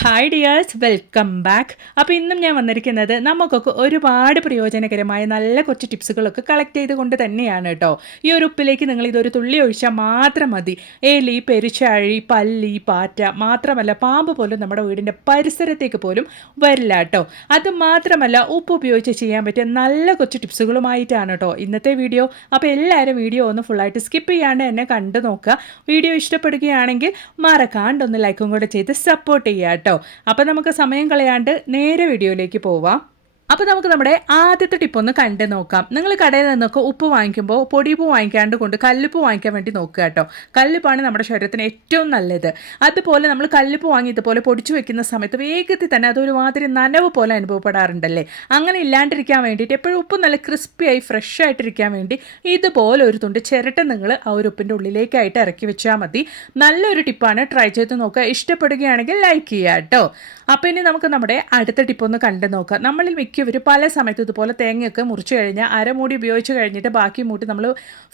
Hi dears welcome back അപ്പോൾ ഇന്നും ഞാൻ വന്നിരിക്കുന്നത് നമുക്കൊക്കെ ഒരുപാട് പ്രയോജനകരമായ നല്ല കുറച്ച് ടിപ്സുകളൊക്കെ കളക്ട് ചെയ്തുകൊണ്ട് തന്നെയാണ് കേട്ടോ ഈ ഒരു ഉപ്പിലേക്ക് നിങ്ങൾ ഇതൊരു തുള്ളി ഒഴിച്ചാൽ മാത്രം മതി. എലി പെരിച്ചാഴി പല്ലി പാറ്റ മാത്രമല്ല പാമ്പ് പോലും നമ്മുടെ വീടിന്റെ പരിസരത്തേക്ക് പോലും വരില്ല കേട്ടോ അത് മാത്രമല്ല ഉപ്പ് ഉപയോഗിച്ച് ചെയ്യാൻ പറ്റിയ നല്ല കുറച്ച് ടിപ്സുകളുമായിട്ടാണ് കേട്ടോ ഇന്നത്തെ വീഡിയോ. അപ്പോൾ എല്ലാവരും വീഡിയോ ഒന്ന് ഫുള്ളായിട്ട് സ്കിപ്പ് ചെയ്യാണ്ട് എന്നെ കണ്ടു നോക്കുക. വീഡിയോ ഇഷ്ടപ്പെടുകയാണെങ്കിൽ മറക്കാണ്ട് ഒന്ന് ലൈക്കും കൂടെ ചെയ്ത് സപ്പോർട്ട് ചെയ്യുക കേട്ടോ. അപ്പോൾ നമുക്ക് സമയം കളയാണ്ട് നേരെ വീഡിയോയിലേക്ക് പോവാം. അപ്പോൾ നമുക്ക് നമ്മുടെ ആദ്യത്തെ ടിപ്പ് ഒന്ന് കണ്ടു നോക്കാം. നിങ്ങൾ കടയിൽ നിന്നൊക്കെ ഉപ്പ് വാങ്ങിക്കുമ്പോൾ പൊടിയുപ്പ് വാങ്ങിക്കാണ്ട് കൊണ്ട് കല്ലുപ്പ് വാങ്ങിക്കാൻ വേണ്ടി നോക്കുക കേട്ടോ. കല്ലുപ്പാണ് നമ്മുടെ ശരീരത്തിന് ഏറ്റവും നല്ലത്. അതുപോലെ നമ്മൾ കല്ലുപ്പ് വാങ്ങി ഇതുപോലെ പൊടിച്ചു വെക്കുന്ന സമയത്ത് വേഗത്തിൽ തന്നെ അതൊരു മാതിരി നനവ് പോലെ അനുഭവപ്പെടാറുണ്ടല്ലേ? അങ്ങനെ ഇല്ലാണ്ടിരിക്കാൻ വേണ്ടിയിട്ട് എപ്പോഴും ഉപ്പ് നല്ല ക്രിസ്പിയായി ഫ്രഷ് ആയിട്ടിരിക്കാൻ വേണ്ടി ഇതുപോലെ ഒരു തുണ്ട് ചിരട്ട നിങ്ങൾ ആ ഒരു ഉപ്പിന്റെ ഉള്ളിലേക്കായിട്ട് ഇറക്കി വെച്ചാൽ മതി. നല്ലൊരു ടിപ്പാണ് ട്രൈ ചെയ്ത് നോക്കുക. ഇഷ്ടപ്പെടുകയാണെങ്കിൽ ലൈക്ക് ചെയ്യുക കേട്ടോ. അപ്പോൾ ഇനി നമുക്ക് നമ്മുടെ അടുത്ത ടിപ്പ് ഒന്ന് കണ്ടു നോക്കാം. നമ്മളിൽ മിക്കവർ പല സമയത്തും ഇതുപോലെ തേങ്ങയൊക്കെ മുറിച്ച് കഴിഞ്ഞാൽ അരമൂടി ഉപയോഗിച്ച് കഴിഞ്ഞിട്ട് ബാക്കി മൂട്ടി നമ്മൾ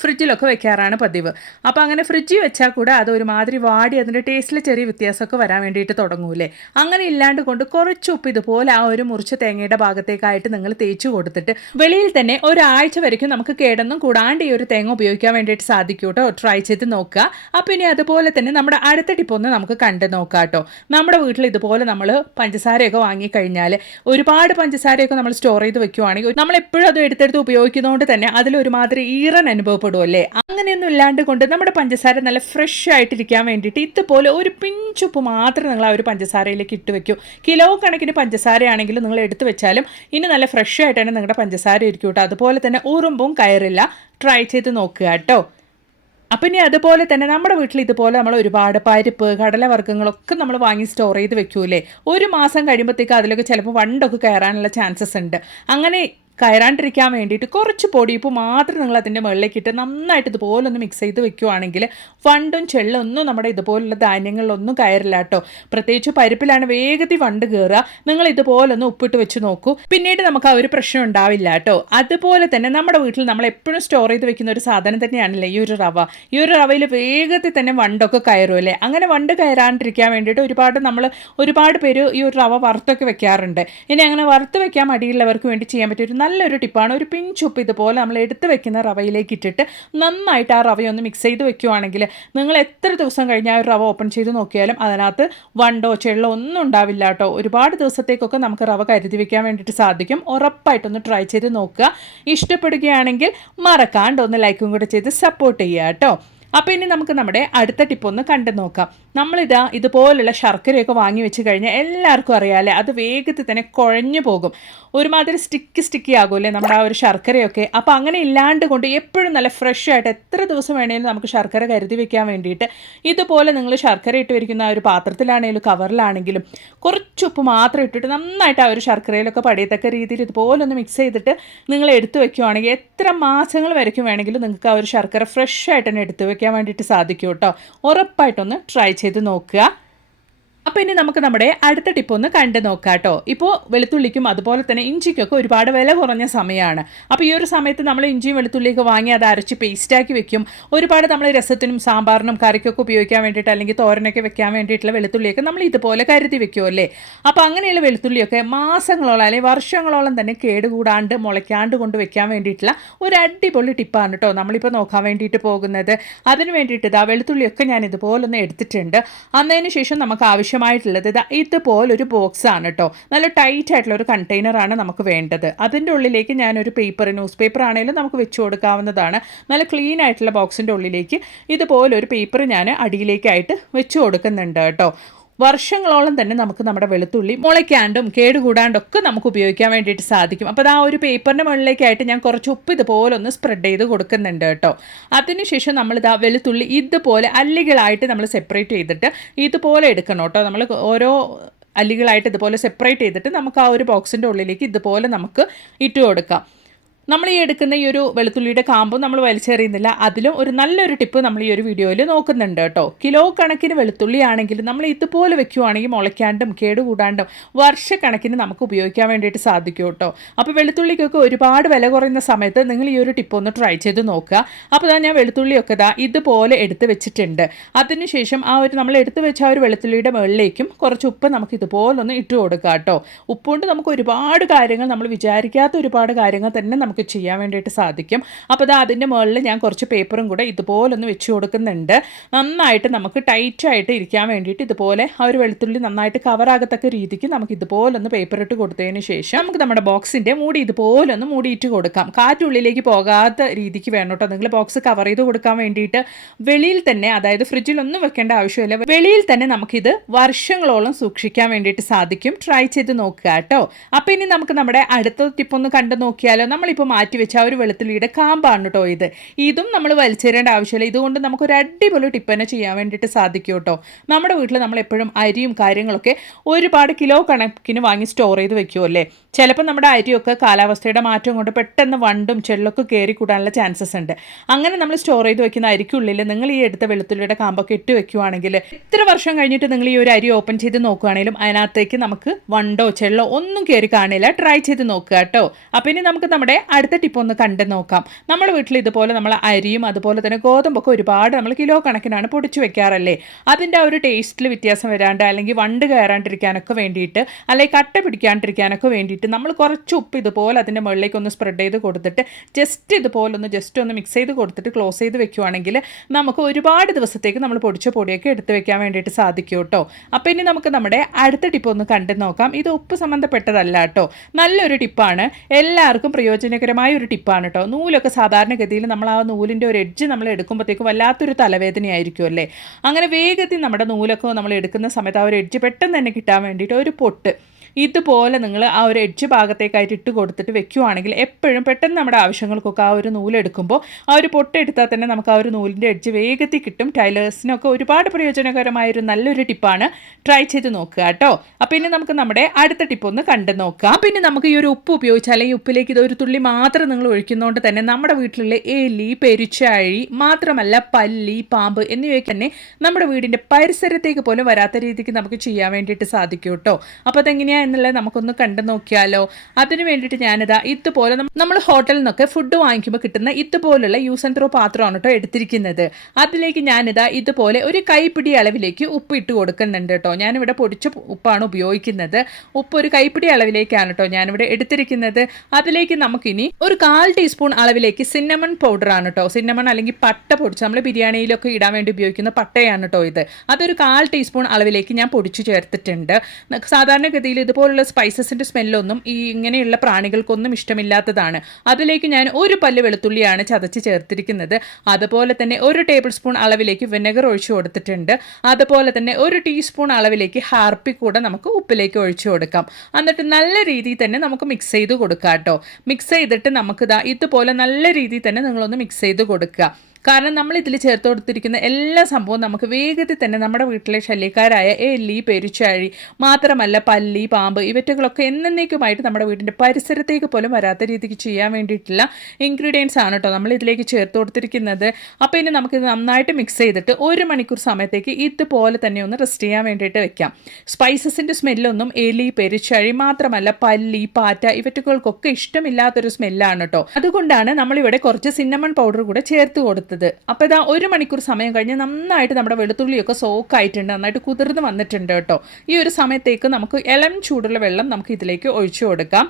ഫ്രിഡ്ജിലൊക്കെ വെക്കാറാണ് പതിവ്. അപ്പോൾ അങ്ങനെ ഫ്രിഡ്ജിൽ വെച്ചാൽ കൂടെ അത് ഒരുമാതിരി വാടി അതിന്റെ ടേസ്റ്റിൽ ചെറിയ വ്യത്യാസമൊക്കെ വരാൻ വേണ്ടിയിട്ട് തുടങ്ങൂലേ അങ്ങനെ ഇല്ലാണ്ട് കൊണ്ട് കുറച്ച് ഉപ്പ് ഇതുപോലെ ആ ഒരു മുറിച്ച തേങ്ങയുടെ ഭാഗത്തേക്കായിട്ട് നിങ്ങൾ തേച്ച് കൊടുത്തിട്ട് വെളിയിൽ തന്നെ ഒരാഴ്ച വരയ്ക്കും നമുക്ക് കേടൊന്നും കൂടാണ്ട് ഈ ഒരു തേങ്ങ ഉപയോഗിക്കാൻ വേണ്ടിയിട്ട് സാധിക്കും കേട്ടോ. ട്രൈ ചെയ്ത് നോക്കുക. അപ്പോൾ ഇനി അതുപോലെ തന്നെ നമ്മുടെ അടുത്ത ടിപ്പൊന്ന് നമുക്ക് കണ്ടു നോക്കാം കേട്ടോ. നമ്മുടെ വീട്ടിൽ ഇതുപോലെ നമ്മൾ പഞ്ചസാരയൊക്കെ വാങ്ങിക്കഴിഞ്ഞാൽ ഒരുപാട് പഞ്ചസാരയൊക്കെ നമ്മൾ സ്റ്റോർ ചെയ്ത് വെക്കുവാണെങ്കിൽ നമ്മൾ എപ്പോഴും അത് എടുത്തെടുത്ത് ഉപയോഗിക്കുന്നതുകൊണ്ട് തന്നെ അതിലൊരുമാതിരി ഈറൻ അനുഭവപ്പെടുമല്ലേ അങ്ങനെയൊന്നും ഇല്ലാണ്ട് കൊണ്ട് നമ്മുടെ പഞ്ചസാര നല്ല ഫ്രഷ് ആയിട്ടിരിക്കാൻ വേണ്ടിയിട്ട് ഇതുപോലെ ഒരു പിഞ്ചുപ്പ് മാത്രം നിങ്ങൾ ആ ഒരു പഞ്ചസാരയിലേക്ക് ഇട്ട് വെക്കും. കിലോ കണക്കിന് പഞ്ചസാരയാണെങ്കിലും നിങ്ങൾ എടുത്തു വെച്ചാലും ഇനി നല്ല ഫ്രഷ് ആയിട്ട് തന്നെ നിങ്ങളുടെ പഞ്ചസാര ഇരിക്കും കേട്ടോ. അതുപോലെ തന്നെ ഉറുമ്പും കയറില്ല. ട്രൈ ചെയ്ത് നോക്കുക കേട്ടോ. അപ്പം ഇനി അതുപോലെ തന്നെ നമ്മുടെ വീട്ടിൽ ഇതുപോലെ നമ്മൾ ഒരുപാട് പരിപ്പ് കടലവർഗങ്ങളൊക്കെ നമ്മൾ വാങ്ങി സ്റ്റോർ ചെയ്ത് വെക്കൂലേ ഒരു മാസം കഴിയുമ്പോഴത്തേക്ക് അതിലൊക്കെ ചിലപ്പോൾ വണ്ടൊക്കെ കയറാനുള്ള ചാൻസസ് ഉണ്ട്. അങ്ങനെ കയറാണ്ടിരിക്കാൻ വേണ്ടിയിട്ട് കുറച്ച് പൊടിയിപ്പ് മാത്രം നിങ്ങൾ അതിന്റെ മുകളിലേക്ക് ഇട്ട് നന്നായിട്ട് ഇതുപോലെ ഒന്ന് മിക്സ് ചെയ്ത് വെക്കുവാണെങ്കിൽ വണ്ടും ചെള്ളൊന്നും നമ്മുടെ ഇതുപോലുള്ള ധാന്യങ്ങളിലൊന്നും കയറില്ല കേട്ടോ. പ്രത്യേകിച്ച് പരിപ്പിലാണ് വേഗത്തിൽ വണ്ട് കയറുക നിങ്ങൾ ഇതുപോലെ ഒന്ന് ഉപ്പിട്ട് വെച്ച് നോക്കൂ. പിന്നീട് നമുക്ക് ആ ഒരു പ്രശ്നം ഉണ്ടാവില്ല കേട്ടോ. അതുപോലെ തന്നെ നമ്മുടെ വീട്ടിൽ നമ്മൾ എപ്പോഴും സ്റ്റോർ ചെയ്ത് വെക്കുന്ന ഒരു സാധനം തന്നെയാണല്ലേ ഈ ഒരു റവ. ഈ ഒരു റവയിൽ വേഗത്തിൽ തന്നെ വണ്ടൊക്കെ കയറും അല്ലേ? അങ്ങനെ വണ്ട് കയറാണ്ടിരിക്കാൻ വേണ്ടിയിട്ട് ഒരുപാട് നമ്മൾ ഒരുപാട് പേര് ഈ ഒരു റവ വറുത്തൊക്കെ വെക്കാറുണ്ട്. ഇനി അങ്ങനെ വറുത്ത് വെക്കാൻ മടിയുള്ളവർക്ക് വേണ്ടി ചെയ്യാൻ പറ്റിയ ഒരു നല്ലൊരു ടിപ്പാണ്. ഒരു പിഞ്ചുപ്പ് ഇതുപോലെ നമ്മൾ എടുത്ത് വെക്കുന്ന റവയിലേക്ക് ഇട്ടിട്ട് നന്നായിട്ട് ആ റവയൊന്ന് മിക്സ് ചെയ്ത് വെക്കുവാണെങ്കിൽ നിങ്ങൾ എത്ര ദിവസം കഴിഞ്ഞാൽ ഒരു റവ ഓപ്പൺ ചെയ്ത് നോക്കിയാലും അതിനകത്ത് വണ്ടോ ചെള്ളോ ഒന്നും ഉണ്ടാവില്ല കേട്ടോ. ഒരുപാട് ദിവസത്തേക്കൊക്കെ നമുക്ക് റവ കരുതി വെക്കാൻ വേണ്ടിയിട്ട് സാധിക്കും. ഉറപ്പായിട്ടൊന്ന് ട്രൈ ചെയ്ത് നോക്കുക. ഇഷ്ടപ്പെടുകയാണെങ്കിൽ മറക്കാണ്ട് ഒന്ന് ലൈക്കും കൂടെ ചെയ്ത് സപ്പോർട്ട് ചെയ്യുക കേട്ടോ. അപ്പോൾ ഇനി നമുക്ക് നമ്മുടെ അടുത്ത ടിപ്പ് ഒന്ന് കണ്ടു നോക്കാം. നമ്മളിതാ ഇതുപോലുള്ള ശർക്കരയൊക്കെ വാങ്ങി വെച്ച് കഴിഞ്ഞാൽ എല്ലാവർക്കും അറിയാമല്ലേ അത് വേഗത്തിൽ തന്നെ കുഴഞ്ഞു പോകും. ഒരുമാതിരി സ്റ്റിക്കി സ്റ്റിക്കി ആകുമല്ലേ നമ്മുടെ ആ ഒരു ശർക്കരയൊക്കെ? അപ്പോൾ അങ്ങനെ ഇല്ലാണ്ട് കൊണ്ട് എപ്പോഴും നല്ല ഫ്രഷ് ആയിട്ട് എത്ര ദിവസം വേണമെങ്കിലും നമുക്ക് ശർക്കര കരുതി വെക്കാൻ വേണ്ടിയിട്ട് ഇതുപോലെ നിങ്ങൾ ശർക്കര ഇട്ട് വയ്ക്കുന്ന ആ ഒരു പാത്രത്തിലാണെങ്കിലും കവറിലാണെങ്കിലും കുറച്ച് ഉപ്പ് മാത്രം ഇട്ടിട്ട് നന്നായിട്ട് ആ ഒരു ശർക്കരയിലൊക്കെ പടിയത്തക്ക രീതിയിൽ ഇതുപോലെ ഒന്ന് മിക്സ് ചെയ്തിട്ട് നിങ്ങൾ എടുത്തു വെക്കുകയാണെങ്കിൽ എത്ര മാസങ്ങൾ വരയ്ക്കും വേണമെങ്കിലും നിങ്ങൾക്ക് ആ ഒരു ശർക്കര ഫ്രഷ് ആയിട്ട് തന്നെ എടുത്തു വെക്കാൻ വേണ്ടിയിട്ട് സാധിക്കും കേട്ടോ. ഉറപ്പായിട്ടൊന്ന് ട്രൈ ചെയ്ത് നോക്കുക. അപ്പോൾ ഇനി നമുക്ക് നമ്മുടെ അടുത്ത ടിപ്പ് ഒന്ന് കണ്ടു നോക്കാം കേട്ടോ ഇപ്പോൾ വെളുത്തുള്ളിക്കും അതുപോലെ തന്നെ ഇഞ്ചിക്കൊക്കെ ഒരുപാട് വില കുറഞ്ഞ സമയമാണ് അപ്പോൾ ഈ ഒരു സമയത്ത് നമ്മൾ ഇഞ്ചിയും വെളുത്തുള്ളിയൊക്കെ വാങ്ങി അത് അരച്ച് പേസ്റ്റാക്കി വെക്കും. ഒരുപാട് നമ്മൾ രസത്തിനും സാമ്പാറിനും കറിക്കൊക്കെ ഉപയോഗിക്കാൻ വേണ്ടിയിട്ട് അല്ലെങ്കിൽ തോരനൊക്കെ വെക്കാൻ വേണ്ടിയിട്ടുള്ള വെളുത്തുള്ളിയൊക്കെ നമ്മൾ ഇതുപോലെ കരുതി വെക്കുമല്ലേ അപ്പോൾ അങ്ങനെയുള്ള വെളുത്തുള്ളിയൊക്കെ മാസങ്ങളോളം അല്ലെങ്കിൽ വർഷങ്ങളോളം തന്നെ കേടുകൂടാണ്ട് മുളയ്ക്കാണ്ട് കൊണ്ട് വെക്കാൻ വേണ്ടിയിട്ടുള്ള ഒരു അടിപൊളി ടിപ്പാണ് കേട്ടോ നമ്മളിപ്പോൾ നോക്കാൻ വേണ്ടിയിട്ട് പോകുന്നത്. അതിന് വേണ്ടിയിട്ട് ഇതാ വെളുത്തുള്ളിയൊക്കെ ഞാൻ ഇതുപോലെ ഒന്ന് എടുത്തിട്ടുണ്ട്. അന്നതിന് ശേഷം നമുക്ക് ആവശ്യം ആവശ്യമായിട്ടുള്ളത്. ഇത് ഇതുപോലൊരു ബോക്സ് ആണ് കേട്ടോ നല്ല ടൈറ്റ് ആയിട്ടുള്ള ഒരു കണ്ടെയ്നറാണ് നമുക്ക് വേണ്ടത്. അതിന്റെ ഉള്ളിലേക്ക് ഞാനൊരു പേപ്പർ ന്യൂസ് പേപ്പർ ആണെങ്കിലും നമുക്ക് വെച്ച് കൊടുക്കാവുന്നതാണ്. നല്ല ക്ലീൻ ആയിട്ടുള്ള ബോക്സിന്റെ ഉള്ളിലേക്ക് ഇതുപോലൊരു പേപ്പർ ഞാൻ അടിയിലേക്കായിട്ട് വെച്ച് കൊടുക്കുന്നുണ്ട് കേട്ടോ വർഷങ്ങളോളം തന്നെ നമുക്ക് നമ്മുടെ വെളുത്തുള്ളി മുളയ്ക്കാണ്ടും കേടുകൂടാണ്ടൊക്കെ നമുക്ക് ഉപയോഗിക്കാൻ വേണ്ടിയിട്ട് സാധിക്കും. അപ്പോൾ ആ ഒരു പേപ്പറിന്റെ മുകളിലേക്കായിട്ട് ഞാൻ കുറച്ച് ഉപ്പ് ഇതുപോലെ ഒന്ന് സ്പ്രെഡ് ചെയ്ത് കൊടുക്കുന്നുണ്ട് കേട്ടോ. അതിനുശേഷം നമ്മളിത് ആ വെളുത്തുള്ളി ഇതുപോലെ അല്ലികളായിട്ട് നമ്മൾ സെപ്പറേറ്റ് ചെയ്തിട്ട് ഇതുപോലെ എടുക്കണം കേട്ടോ. നമ്മൾ ഓരോ അല്ലികളായിട്ട് ഇതുപോലെ സെപ്പറേറ്റ് ചെയ്തിട്ട് നമുക്ക് ആ ഒരു ബോക്സിന്റെ ഉള്ളിലേക്ക് ഇതുപോലെ നമുക്ക് ഇട്ട് കൊടുക്കാം. നമ്മൾ ഈ എടുക്കുന്ന ഈ ഒരു വെളുത്തുള്ളിയുടെ കാമ്പും നമ്മൾ വലിച്ചെറിയുന്നില്ല. അതിലും ഒരു നല്ലൊരു ടിപ്പ് നമ്മൾ ഈ ഒരു വീഡിയോയിൽ നോക്കുന്നുണ്ട് കേട്ടോ. കിലോ കണക്കിന് വെളുത്തുള്ളി ആണെങ്കിൽ നമ്മൾ ഇതുപോലെ വെക്കുവാണെങ്കിൽ മുളയ്ക്കാണ്ടും കേടുകൂടാണ്ടും വർഷക്കണക്കിന് നമുക്ക് ഉപയോഗിക്കാൻ വേണ്ടിയിട്ട് സാധിക്കും കേട്ടോ. അപ്പോൾ വെളുത്തുള്ളിക്കൊക്കെ ഒരുപാട് വില കുറയുന്ന സമയത്ത് നിങ്ങൾ ഈ ഒരു ടിപ്പ് ഒന്ന് ട്രൈ ചെയ്ത് നോക്കുക. അപ്പോൾ ഇതാ ഞാൻ വെളുത്തുള്ളിയൊക്കെ ഇതാ ഇതുപോലെ എടുത്ത് വെച്ചിട്ടുണ്ട്. അതിനുശേഷം ആ ഒരു നമ്മൾ എടുത്ത് വെച്ച ആ ഒരു വെളുത്തുള്ളിയുടെ മുകളിലേക്കും കുറച്ച് ഉപ്പ് നമുക്ക് ഇതുപോലെ ഒന്ന് ഇട്ട് കൊടുക്കാം കേട്ടോ. ഉപ്പുകൊണ്ട് നമുക്ക് ഒരുപാട് കാര്യങ്ങൾ നമ്മൾ വിചാരിക്കാത്ത ഒരുപാട് കാര്യങ്ങൾ തന്നെ നമുക്ക് ചെയ്യാൻ വേണ്ടിയിട്ട് സാധിക്കും. അപ്പോൾ അത് അതിന്റെ മുകളിൽ ഞാൻ കുറച്ച് പേപ്പറും കൂടെ ഇതുപോലൊന്ന് വെച്ച് കൊടുക്കുന്നുണ്ട്. നന്നായിട്ട് നമുക്ക് ടൈറ്റായിട്ട് ഇരിക്കാൻ വേണ്ടിയിട്ട് ഇതുപോലെ ആ ഒരു വെളുത്തുള്ളി നന്നായിട്ട് കവറാകത്തക്ക രീതിക്ക് നമുക്ക് ഇതുപോലൊന്ന് പേപ്പർ ഇട്ട് കൊടുത്തതിന് ശേഷം നമുക്ക് നമ്മുടെ ബോക്സിന്റെ മൂടി ഇതുപോലൊന്ന് മൂടിയിട്ട് കൊടുക്കാം. കാറ്റുള്ളിലേക്ക് പോകാത്ത രീതിക്ക് വേണം കേട്ടോ. നിങ്ങൾ ബോക്സ് കവർ ചെയ്ത് കൊടുക്കാൻ വേണ്ടിയിട്ട് വെളിയിൽ തന്നെ അതായത് ഫ്രിഡ്ജിലൊന്നും വെക്കേണ്ട ആവശ്യമില്ല വെളിയിൽ തന്നെ നമുക്കിത് വർഷങ്ങളോളം സൂക്ഷിക്കാൻ വേണ്ടിയിട്ട് സാധിക്കും. ട്രൈ ചെയ്ത് നോക്കുക കേട്ടോ. അപ്പോൾ ഇനി നമുക്ക് നമ്മുടെ അടുത്ത ടിപ്പൊന്ന് കണ്ടു നോക്കിയാലോ. നമ്മളിപ്പോൾ മാറ്റി വെച്ച ആ ഒരു വെളുത്തുള്ളിയുടെ കാമ്പാണ് കേട്ടോ ഇത്. ഇതും നമ്മൾ വലിച്ചേരേണ്ട ആവശ്യമില്ല. ഇതുകൊണ്ട് നമുക്കൊരു അടിപൊളി ടിപ്പ് തന്നെ ചെയ്യാൻ വേണ്ടിയിട്ട് സാധിക്കും കേട്ടോ നമ്മുടെ വീട്ടിൽ നമ്മൾ എപ്പോഴും അരിയും കാര്യങ്ങളൊക്കെ ഒരുപാട് കിലോ കണക്കിന് വാങ്ങി സ്റ്റോർ ചെയ്ത് വെക്കുമല്ലേ ചിലപ്പോൾ നമ്മുടെ അരിയൊക്കെ കാലാവസ്ഥയുടെ മാറ്റം കൊണ്ട് പെട്ടെന്ന് വണ്ടും ചെള്ളൊക്കെ കയറി കൂടാനുള്ള ചാൻസസ് ഉണ്ട്. അങ്ങനെ നമ്മൾ സ്റ്റോർ ചെയ്ത് വെക്കുന്ന അരിക്കുള്ളിൽ നിങ്ങൾ ഈ എടുത്ത വെളുത്തുള്ളിയുടെ കാമ്പൊക്കെ ഇട്ട് വെക്കുവാണെങ്കിൽ എത്ര വർഷം കഴിഞ്ഞിട്ട് നിങ്ങൾ ഈ ഒരു അരി ഓപ്പൺ ചെയ്ത് നോക്കുകയാണെങ്കിലും അതിനകത്തേക്ക് നമുക്ക് വണ്ടോ ചെള്ളോ ഒന്നും കയറി കാണില്ല. ട്രൈ ചെയ്ത് നോക്കുക കേട്ടോ അപ്പം ഇനി നമുക്ക് നമ്മുടെ അടുത്ത ടിപ്പ് ഒന്ന് കണ്ടു നോക്കാം. നമ്മുടെ വീട്ടിൽ ഇതുപോലെ നമ്മൾ അരിയും അതുപോലെ തന്നെ ഗോതമ്പൊക്കെ ഒരുപാട് നമ്മൾ കിലോ കണക്കിനാണ് പൊടിച്ചു വെക്കാറല്ലേ? അതിന്റെ ആ ഒരു ടേസ്റ്റിൽ വ്യത്യാസം വരാണ്ട് അല്ലെങ്കിൽ വണ്ട് കയറാണ്ടിരിക്കാനൊക്കെ വേണ്ടിയിട്ട് അല്ലെങ്കിൽ കട്ട പിടിക്കാണ്ടിരിക്കാനൊക്കെ വേണ്ടിയിട്ട് നമ്മൾ കുറച്ച് ഉപ്പ് ഇതുപോലെ അതിന്റെ മുകളിലേക്ക് ഒന്ന് സ്പ്രെഡ് ചെയ്ത് കൊടുത്തിട്ട് ജസ്റ്റ് ഇതുപോലെ ഒന്ന് ജസ്റ്റ് ഒന്ന് മിക്സ് ചെയ്ത് കൊടുത്തിട്ട് ക്ലോസ് ചെയ്ത് വെക്കുവാണെങ്കിൽ നമുക്ക് ഒരുപാട് ദിവസത്തേക്ക് നമ്മൾ പൊടിച്ച പൊടിയൊക്കെ എടുത്ത് വെക്കാൻ വേണ്ടിയിട്ട് സാധിക്കും കേട്ടോ. അപ്പോൾ ഇനി നമുക്ക് നമ്മുടെ അടുത്ത ടിപ്പ് ഒന്ന് കണ്ടു നോക്കാം. ഇത് ഉപ്പ് സംബന്ധപ്പെട്ടതല്ല കേട്ടോ. നല്ലൊരു ടിപ്പാണ് എല്ലാവർക്കും പ്രയോജനകരമായ ഒരു ടിപ്പാണ് കേട്ടോ നൂലൊക്കെ സാധാരണഗതിയിൽ നമ്മൾ ആ നൂലിന്റെ ഒരു എഡ്ജ് നമ്മൾ എടുക്കുമ്പോഴത്തേക്കും വല്ലാത്തൊരു തലവേദനയായിരിക്കും അല്ലേ? അങ്ങനെ വേഗത്തിൽ നമ്മുടെ നൂലൊക്കെ നമ്മൾ എടുക്കുന്ന സമയത്ത് ആ ഒരു എഡ്ജ് പെട്ടെന്ന് തന്നെ കിട്ടാൻ വേണ്ടിയിട്ട് ഒരു പൊട്ട് ഇതുപോലെ നിങ്ങൾ ആ ഒരു എഡ്ജ് ഭാഗത്തേക്കായിട്ട് ഇട്ട് കൊടുത്തിട്ട് വെക്കുവാണെങ്കിൽ എപ്പോഴും പെട്ടെന്ന് നമ്മുടെ ആവശ്യങ്ങൾക്കൊക്കെ ആ ഒരു നൂലെടുക്കുമ്പോൾ ആ ഒരു പൊട്ടെടുത്താൽ തന്നെ നമുക്ക് ആ ഒരു നൂലിന്റെ എഡ്ജ് വേഗത്തിൽ കിട്ടും. ടൈലേഴ്സിനൊക്കെ ഒരുപാട് പ്രയോജനകരമായ ഒരു നല്ലൊരു ടിപ്പാണ് ട്രൈ ചെയ്ത് നോക്കുക കേട്ടോ. അപ്പോൾ ഇനി നമുക്ക് നമ്മുടെ അടുത്ത ടിപ്പ് ഒന്ന് കണ്ടു നോക്കാം. പിന്നെ നമുക്ക് ഈ ഒരു ഉപ്പ് ഉപയോഗിച്ച് അല്ലെങ്കിൽ ഉപ്പിലേക്ക് ഇത് ഒരു തുള്ളി മാത്രം നിങ്ങൾ ഒഴിക്കുന്നതുകൊണ്ട് തന്നെ നമ്മുടെ വീട്ടിലുള്ള എലി പെരിച്ചാഴി മാത്രമല്ല പല്ലി പാമ്പ് എന്നിവയൊക്കെ തന്നെ നമ്മുടെ വീടിന്റെ പരിസരത്തേക്ക് പോലും വരാത്ത രീതിക്ക് നമുക്ക് ചെയ്യാൻ വേണ്ടിയിട്ട് സാധിക്കും കേട്ടോ. അപ്പോൾ അതെങ്ങനെയാണ് എന്നുള്ളത് നമുക്കൊന്ന് കണ്ടു നോക്കിയാലോ. അതിന് വേണ്ടിയിട്ട് ഞാനിതാ ഇതുപോലെ നമ്മൾ ഹോട്ടലിൽ നിന്നൊക്കെ ഫുഡ് വാങ്ങിക്കുമ്പോൾ കിട്ടുന്ന ഇതുപോലുള്ള യൂസ് ആൻഡ് ത്രോ പാത്രമാണ് കേട്ടോ എടുത്തിരിക്കുന്നത്. അതിലേക്ക് ഞാനിതാ ഇതുപോലെ ഒരു കൈപ്പിടി അളവിലേക്ക് ഉപ്പ് ഇട്ട് കൊടുക്കുന്നുണ്ട് കേട്ടോ ഞാനിവിടെ പൊടിച്ച ഉപ്പാണ് ഉപയോഗിക്കുന്നത്. ഉപ്പ് ഒരു കൈപ്പിടി അളവിലേക്കാണ് കേട്ടോ ഞാനിവിടെ എടുത്തിരിക്കുന്നത്. അതിലേക്ക് നമുക്കിനി ഒരു കാൽ ടീസ്പൂൺ അളവിലേക്ക് സിന്നമൺ പൗഡർ ആണ് കേട്ടോ സിന്നമൺ അല്ലെങ്കിൽ പട്ട പൊടിച്ച് നമ്മൾ ബിരിയാണിയിലൊക്കെ ഇടാൻ വേണ്ടി ഉപയോഗിക്കുന്ന പട്ടയാണ് കേട്ടോ ഇത്. അതൊരു കാൽ ടീസ്പൂൺ അളവിലേക്ക് ഞാൻ പൊടിച്ചു ചേർത്തിട്ടുണ്ട്. സാധാരണഗതിയിൽ ഇതുപോലുള്ള സ്പൈസസിന്റെ സ്മെല്ലൊന്നും ഈ ഇങ്ങനെയുള്ള പ്രാണികൾക്കൊന്നും ഇഷ്ടമില്ലാത്തതാണ്. അതിലേക്ക് ഞാൻ ഒരു പല്ല് വെളുത്തുള്ളിയാണ് ചതച്ച് ചേർത്തിരിക്കുന്നത്. അതുപോലെ തന്നെ ഒരു ടേബിൾ സ്പൂൺ അളവിലേക്ക് വിനെഗർ ഒഴിച്ചു കൊടുത്തിട്ടുണ്ട്. അതുപോലെ തന്നെ ഒരു ടീസ്പൂൺ അളവിലേക്ക് ഹാർപ്പി കൂടെ നമുക്ക് ഉപ്പിലേക്ക് ഒഴിച്ചു കൊടുക്കാം. എന്നിട്ട് നല്ല രീതിയിൽ തന്നെ നമുക്ക് മിക്സ് ചെയ്ത് കൊടുക്കാം കേട്ടോ. മിക്സ് ചെയ്തിട്ട് നമുക്ക് ഇതാ ഇതുപോലെ നല്ല രീതിയിൽ തന്നെ നിങ്ങളൊന്ന് മിക്സ് ചെയ്ത് കൊടുക്കുക. കാരണം നമ്മൾ ഇതിൽ ചേർത്ത് കൊടുത്തിരിക്കുന്ന എല്ലാ സംഭവവും നമുക്ക് വേഗത്തിൽ തന്നെ നമ്മുടെ വീട്ടിലെ ശല്യക്കാരായ എല്ലി പെരുച്ചാഴി മാത്രമല്ല പല്ലി പാമ്പ് ഇവറ്റകളൊക്കെ എന്നേക്കുമായിട്ട് നമ്മുടെ വീടിന്റെ പരിസരത്തേക്ക് പോലും വരാത്ത രീതിക്ക് ചെയ്യാൻ വേണ്ടിയിട്ടുള്ള ഇൻഗ്രീഡിയൻസ് ആണ് കേട്ടോ നമ്മൾ ഇതിലേക്ക് ചേർത്ത് കൊടുത്തിരിക്കുന്നത്. അപ്പോൾ ഇനി നമുക്കിത് നന്നായിട്ട് മിക്സ് ചെയ്തിട്ട് ഒരു മണിക്കൂർ സമയത്തേക്ക് ഇതുപോലെ തന്നെ ഒന്ന് റെസ്റ്റ് ചെയ്യാൻ വേണ്ടിയിട്ട് വെക്കാം. സ്പൈസസിന്റെ സ്മെല്ലൊന്നും എലി പെരുച്ചാഴി മാത്രമല്ല പല്ലി പാറ്റ ഇവറ്റകൾക്കൊക്കെ ഇഷ്ടമില്ലാത്തൊരു സ്മെല്ലാണ് കേട്ടോ അതുകൊണ്ടാണ് നമ്മളിവിടെ കുറച്ച് സിന്നമൺ പൗഡർ കൂടെ ചേർത്ത് കൊടുത്തത്. എടുത്തത് അപ്പോൾ ഇതാ ഒരു മണിക്കൂർ സമയം കഴിഞ്ഞ് നന്നായിട്ട് നമ്മുടെ വെളുത്തുള്ളിയൊക്കെ സോക്കായിട്ടുണ്ട്. നന്നായിട്ട് കുതിർന്ന് വന്നിട്ടുണ്ട് കേട്ടോ. ഈ ഒരു സമയത്തേക്ക് നമുക്ക് ഇളം ചൂടുള്ള വെള്ളം നമുക്ക് ഇതിലേക്ക് ഒഴിച്ചു കൊടുക്കാം.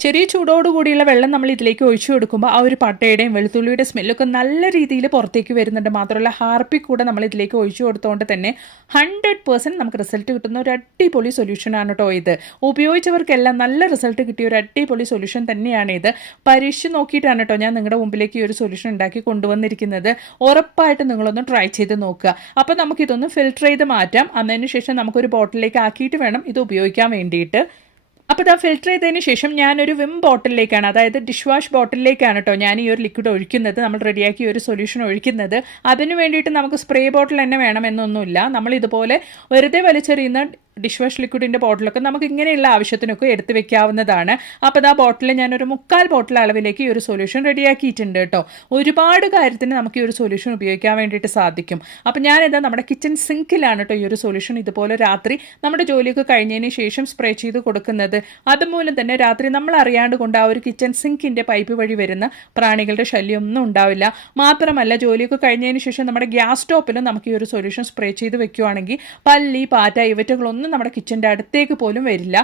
ചെറിയ ചൂടോടുകൂടിയുള്ള വെള്ളം നമ്മൾ ഇതിലേക്ക് ഒഴിച്ചു കൊടുക്കുമ്പോൾ ആ ഒരു പട്ടയുടെയും വെളുത്തുള്ളിയുടെ സ്മെല്ലൊക്കെ നല്ല രീതിയിൽ പുറത്തേക്ക് വരുന്നുണ്ട്. മാത്രമല്ല ഹാർപ്പി കൂടെ നമ്മൾ ഇതിലേക്ക് ഒഴിച്ചു കൊടുത്തുകൊണ്ട് തന്നെ ഹൺഡ്രഡ് പേഴ്സന്റ് നമുക്ക് റിസൾട്ട് കിട്ടുന്ന ഒരു അടിപൊളി സൊല്യൂഷൻ ആണ് കേട്ടോ ഇത്. ഉപയോഗിച്ചവർക്കെല്ലാം നല്ല റിസൾട്ട് കിട്ടിയ ഒരു അടിപൊളി സൊല്യൂഷൻ തന്നെയാണ് ഇത്. പരീക്ഷിച്ച് നോക്കിയിട്ടാണ് കേട്ടോ ഞാൻ നിങ്ങളുടെ മുമ്പിലേക്ക് ഈ ഒരു സൊല്യൂഷൻ ഉണ്ടാക്കി കൊണ്ടുവന്നിരിക്കുന്നത്. ഉറപ്പായിട്ട് നിങ്ങളൊന്ന് ട്രൈ ചെയ്ത് നോക്കുക. അപ്പോൾ നമുക്കിതൊന്ന് ഫിൽറ്റർ ചെയ്ത് മാറ്റാം. അതിനുശേഷം ശേഷം നമുക്കൊരു ബോട്ടിലേക്ക് ആക്കിയിട്ട് വേണം ഇത് ഉപയോഗിക്കാൻ വേണ്ടിയിട്ട്. അപ്പോൾ ഇതാ ഫിൽറ്റർ ചെയ്തതിന് ശേഷം ഞാനൊരു വിം ബോട്ടിലേക്കാണ് അതായത് ഡിഷ് വാഷ് ബോട്ടിലേക്കാണ് കേട്ടോ ഞാൻ ഈ ഒരു ലിക്വിഡ് ഒഴിക്കുന്നത് നമ്മൾ റെഡിയാക്കി ഒരു സൊല്യൂഷൻ ഒഴിക്കുന്നത്. അതിന് വേണ്ടിയിട്ട് നമുക്ക് സ്പ്രേ ബോട്ടിൽ തന്നെ വേണമെന്നൊന്നുമില്ല. നമ്മൾ ഇതുപോലെ വെറുതെ വലിച്ചെറിയുന്ന ഡിഷ് വാഷ് ലിക്വിഡിന്റെ ബോട്ടിലൊക്കെ നമുക്ക് ഇങ്ങനെയുള്ള ആവശ്യത്തിനൊക്കെ എടുത്ത് വെക്കാവുന്നതാണ്. അപ്പോൾ ആ ബോട്ടിൽ ഞാനൊരു മുക്കാൽ ബോട്ടിൽ അളവിലേക്ക് ഈ ഒരു സൊല്യൂഷൻ റെഡിയാക്കിയിട്ടുണ്ട് കേട്ടോ. ഒരുപാട് കാര്യത്തിന് നമുക്ക് ഈ ഒരു സൊല്യൂഷൻ ഉപയോഗിക്കാൻ വേണ്ടിയിട്ട് സാധിക്കും. അപ്പോൾ ഞാനിതാ നമ്മുടെ കിച്ചൺ സിങ്കിലാണ് കേട്ടോ ഈ ഒരു സൊല്യൂഷൻ ഇതുപോലെ രാത്രി നമ്മുടെ ജോലിയൊക്കെ കഴിഞ്ഞതിന് ശേഷം സ്പ്രേ ചെയ്ത് കൊടുക്കുന്നത്. അതുമൂലം തന്നെ രാത്രി നമ്മൾ അറിയാണ്ട് കൊണ്ട് ആ ഒരു കിച്ചൺ സിങ്കിന്റെ പൈപ്പ് വഴി വരുന്ന പ്രാണികളുടെ ശല്യമൊന്നും ഉണ്ടാവില്ല. മാത്രമല്ല ജോലിയൊക്കെ കഴിഞ്ഞതിന് ശേഷം നമ്മുടെ ഗ്യാസ് സ്റ്റോപ്പിലും നമുക്ക് ഈ ഒരു സൊല്യൂഷൻ സ്പ്രേ ചെയ്ത് വെക്കുകയാണെങ്കിൽ പല്ലി പാറ്റ ഇവറ്റകളൊന്നും നമ്മുടെ കിച്ചന്റെ അടുത്തേക്ക് പോലും വരില്ല.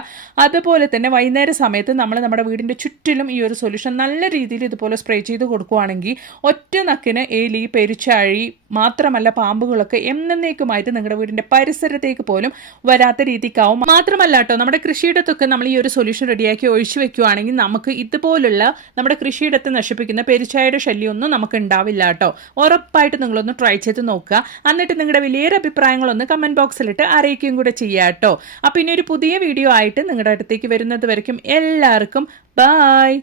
അതുപോലെ തന്നെ വൈകുന്നേര സമയത്ത് നമ്മൾ നമ്മുടെ വീടിന്റെ ചുറ്റിലും ഈ ഒരു സൊല്യൂഷൻ നല്ല രീതിയിൽ ഇതുപോലെ സ്പ്രേ ചെയ്ത് കൊടുക്കുകയാണെങ്കിൽ ഒറ്റ നക്കിന് എലി പെരിച്ചാഴി മാത്രമല്ല പാമ്പുകളൊക്കെ എന്നേക്കുമായിട്ട് നിങ്ങളുടെ വീടിന്റെ പരിസരത്തേക്ക് പോലും വരാത്ത രീതിക്കാവും. മാത്രമല്ല കേട്ടോ നമ്മുടെ കൃഷിയിടത്തൊക്കെ നമ്മൾ ഈ ഒരു സൊല്യൂഷൻ റെഡിയാക്കി ഒഴിച്ചു വെക്കുകയാണെങ്കിൽ നമുക്ക് ഇതുപോലുള്ള നമ്മുടെ കൃഷിയിടത്ത് നശിപ്പിക്കുന്ന പെരിച്ചായുടെ ശല്യമൊന്നും നമുക്ക് ഉണ്ടാവില്ല കേട്ടോ. ഉറപ്പായിട്ട് നിങ്ങളൊന്ന് ട്രൈ ചെയ്ത് നോക്കുക. എന്നിട്ട് നിങ്ങളുടെ വലിയൊരു അഭിപ്രായങ്ങളൊന്ന് കമന്റ് ബോക്സിലിട്ട് അറിയിക്കുകയും കൂടെ ചെയ്യുക കേട്ടോ. അപ്പോൾ ഇനി ഒരു പുതിയ വീഡിയോ ആയിട്ട് നിങ്ങളുടെ അടുത്തേക്ക് വരുന്നത് വരയ്ക്കും. എല്ലാവർക്കും ബായ്